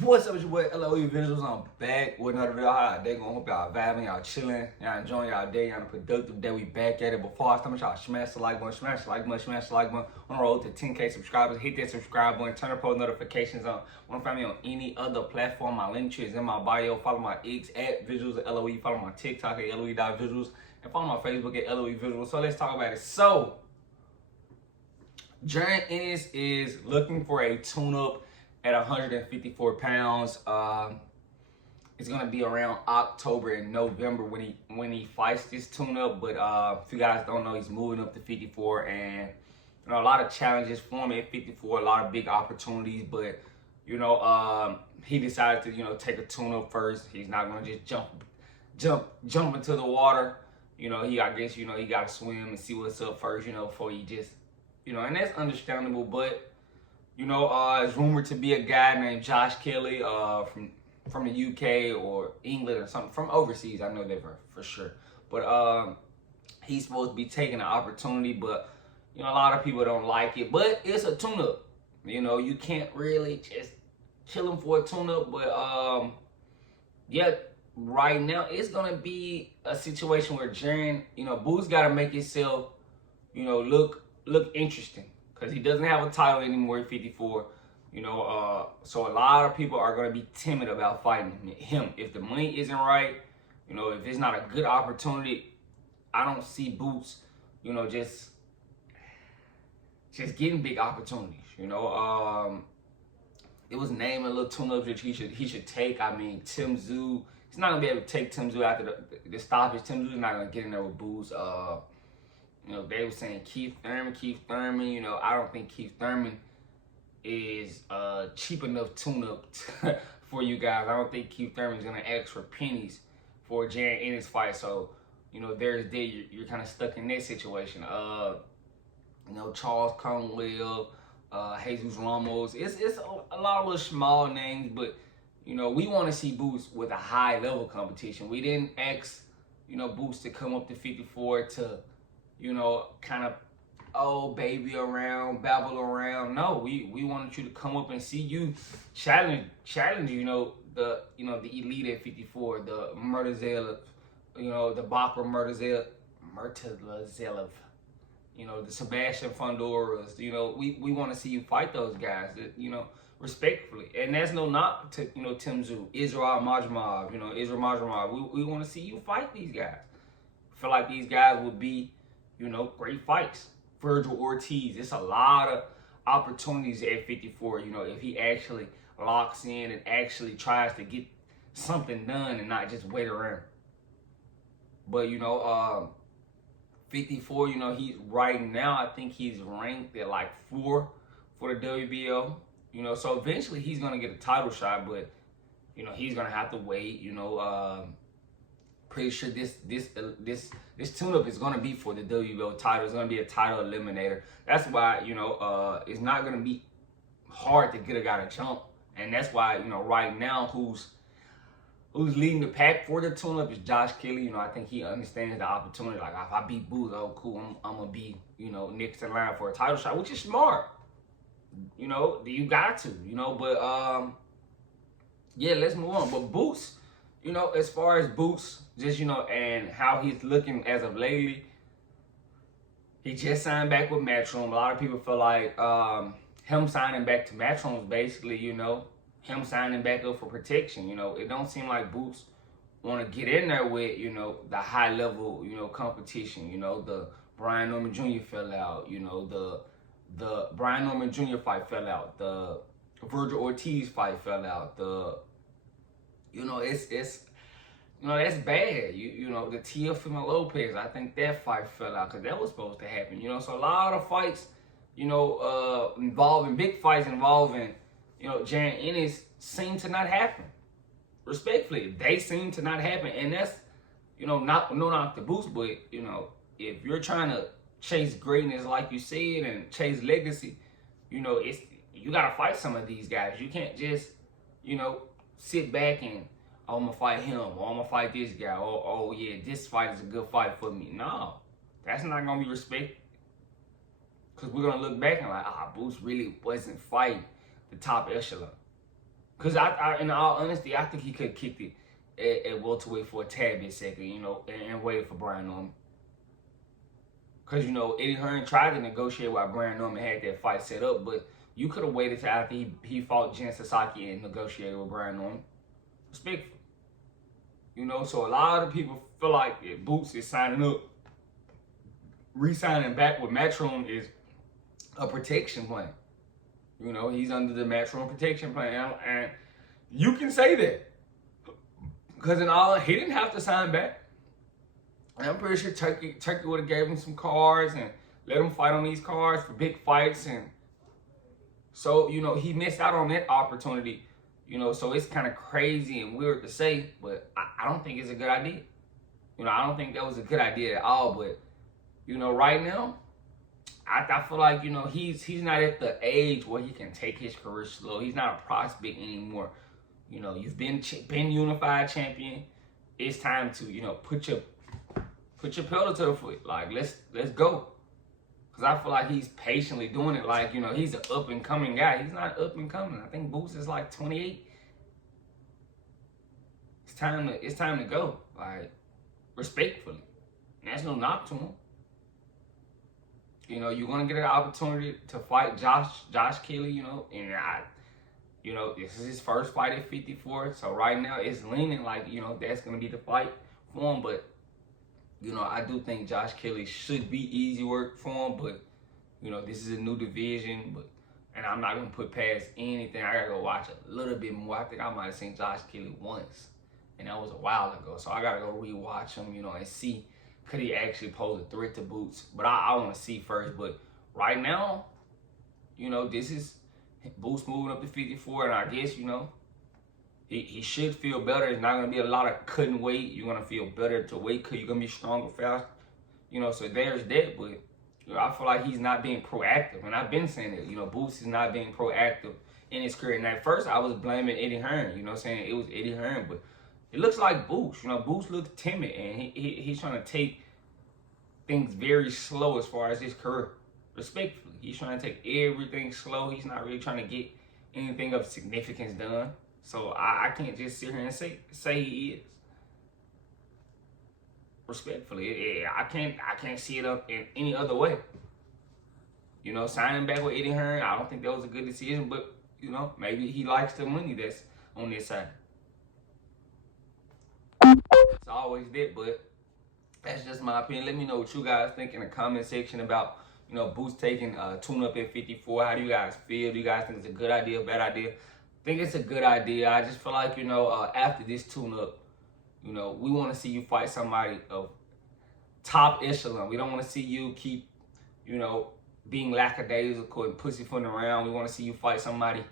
What's up, it's your boy LOE Visuals. I'm back with another video. How they gonna hope y'all vibing, y'all chilling, y'all enjoying y'all day, y'all productive day. We back at it. Before I start, y'all smash the like button, smash the like button, smash the like button. On the road to 10K subscribers, hit that subscribe button, turn the post notifications on. Want to find me on any other platform? My link tree is in my bio. Follow my X at Visuals LOE. Follow my TikTok at LOE.visuals, and follow my Facebook at LOE Visuals. So let's talk about it. So Jaron Ennis is looking for a tune-up at 154 pounds. It's gonna be around October and November when he fights this tune-up. But if you guys don't know, he's moving up to 54, and you know, a lot of challenges for him at 54, a lot of big opportunities. But you know, he decided to take a tune-up first. He's not gonna just jump into the water. You know, I guess he gotta swim and see what's up first. Before he just and that's understandable. But it's rumored to be a guy named Kelley from the UK or England or something, from overseas. I know that for sure. But he's supposed to be taking the opportunity, but a lot of people don't like it. But it's a tune-up. You can't really just kill him for a tune-up. But yeah, right now it's gonna be a situation where Jaron, Boo's gotta make himself, look interesting. Because he doesn't have a title anymore at 54, so a lot of people are going to be timid about fighting him. If the money isn't right, if it's not a good opportunity, I don't see Boots, just getting big opportunities. It was named a little tune-up that he should take. I mean, Tim Tszyu, he's not going to be able to take Tim Tszyu after the stoppage. Tim Tszyu is not going to get in there with Boots. They were saying Keith Thurman. I don't think Keith Thurman is cheap enough tune-up for you guys. I don't think Keith Thurman is going to ask for pennies for Jaron Ennis fight. So, you're kind of stuck in that situation. Charles Conwell, Jesus Ramos. It's a lot of little small names, but, we want to see Boots with a high-level competition. We didn't ask, Boots to come up to 54 to kind of baby around, babble around. No, we wanted you to come up and see you challenge, the elite at 54, the Murtazelov, the Bakr Murtazelov, the Sebastian Fondoras. We want to see you fight those guys, respectfully. And that's no knock to Tim Tszyu, Israel Majmov. We want to see you fight these guys. I feel like these guys would be great fights. Virgil Ortiz, it's a lot of opportunities at 54, if he actually locks in and actually tries to get something done and not just wait around. But, 54, he's right now, I think he's ranked at like 4 for the WBO, so eventually he's going to get a title shot, but, he's going to have to wait, pretty sure this tune-up is going to be for the WBO title. It's going to be a title eliminator. That's why, it's not going to be hard to get a guy to jump. And that's why, right now, who's leading the pack for the tune-up is Kelley. I think he understands the opportunity. Like, if I beat Booth, oh, cool, I'm going to be, next in line for a title shot, which is smart. You got to, but, yeah, let's move on. But Boots, as far as Boots, just, and how he's looking as of lately, he just signed back with Matchroom. A lot of people feel like him signing back to Matchroom is basically, him signing back up for protection. It don't seem like Boots want to get in there with, the high level, competition. The Brian Norman Jr. fell out. The Brian Norman Jr. fight fell out. The Virgil Ortiz fight fell out. It's that's bad. The Teofimo Lopez, I think that fight fell out because that was supposed to happen. So a lot of fights, involving big fights involving, Jaron Ennis seem to not happen. Respectfully, they seem to not happen, and that's, not no knock the Boost, but if you're trying to chase greatness like you said and chase legacy, it's you gotta fight some of these guys. You can't just, sit back and, oh, I'm gonna fight him, or I'm gonna fight this guy, or oh yeah, this fight is a good fight for me. No, that's not gonna be respected. Because we're gonna look back and like, Boots really wasn't fighting the top echelon. Because in all honesty, I think he could have kicked it at welterweight for a tad bit second, you know, and waited for Brian Norman. Because, you know, Eddie Hearn tried to negotiate while Brian Norman had that fight set up, but you could have waited till after he fought Jen Sasaki and negotiated with Brian Norman. Respectful. You know, so a lot of people feel like if Boots is signing up, re-signing back with Matchroom is a protection plan. You know, he's under the Matchroom protection plan. And you can say that. Because in all, he didn't have to sign back. And I'm pretty sure Turkey would have gave him some cards and let him fight on these cards for big fights. And so, you know, he missed out on that opportunity. You know, so it's kind of crazy and weird to say, but I don't think it's a good idea. You know, I don't think that was a good idea at all. But, you know, right now, I feel like, you know, he's not at the age where he can take his career slow. He's not a prospect anymore. You know, you've been unified champion. It's time to, you know, put your pedal to the foot. Like, let's go. Because I feel like he's patiently doing it. Like, you know, he's an up-and-coming guy. He's not up-and-coming. I think Boots is like 28. It's time to go. Like, respectfully. And that's no knock to him. You know, you're going to get an opportunity to fight Josh Kelley, you know, and you know, this is his first fight at 54. So right now it's leaning like, you know, that's going to be the fight for him. But, you know, I do think Josh Kelley should be easy work for him. But, you know, this is a new division. And I'm not going to put past anything. I got to go watch a little bit more. I think I might have seen Josh Kelley once. And that was a while ago. So I got to go rewatch him, you know, and see. Could he actually pose a threat to Boots? But I want to see first. But right now, you know, this is Boots moving up to 54. And I guess, you know, he should feel better. It's not going to be a lot of cutting weight. You're going to feel better to weight because you're going to be stronger fast. You know, so there's that. But, you know, I feel like he's not being proactive. And I've been saying that, you know, Boots is not being proactive in his career. And at first, I was blaming Eddie Hearn. You know what I'm saying? It was Eddie Hearn. But it looks like Boots. You know, Boots looks timid, and he's trying to take things very slow as far as his career. Respectfully, he's trying to take everything slow. He's not really trying to get anything of significance done. So I can't just sit here and say he is. Respectfully, I can't see it up in any other way. You know, signing back with Eddie Hearn, I don't think that was a good decision. But you know, maybe he likes the money that's on this side. It's always that, but that's just my opinion. Let me know what you guys think in the comment section about, you know, Boots taking Tuneup at 54. How do you guys feel? Do you guys think it's a good idea, bad idea? I think it's a good idea. I just feel like, you know, after this Tuneup, you know, we want to see you fight somebody of top echelon. We don't want to see you keep, you know, being lackadaisical and pussyfooting around. We want to see you fight somebody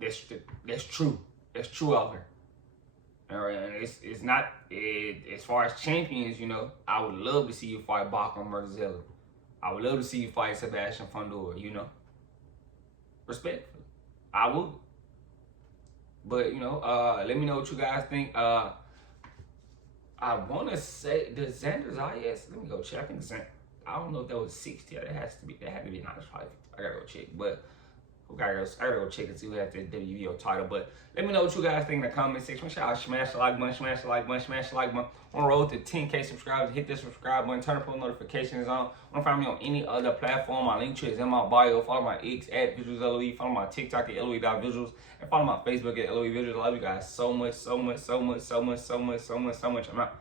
that's true. That's true out here. And it's not, as far as champions, you know, I would love to see you fight Bachman Mertzella. I would love to see you fight Sebastian Fundora, you know. Respectfully. I would. But, you know, let me know what you guys think. I want to say, does Xander Zayas, let me go check. I think I don't know if that was 60. That had to be not probably 50. I gotta go check. But I gotta go check and see who had the WBO title. But let me know what you guys think in the comment section. Make sure y'all smash the like button, smash the like button, smash the like button. On the road to 10K subscribers, hit the subscribe button, turn post notifications on. Want to find me on any other platform? My link tree is in my bio. Follow my X at VisualsLOE. Follow my TikTok at LOE.visuals. And follow my Facebook at LOE Visuals. I love you guys so much, so much, so much, so much, so much, so much, so much. I'm out.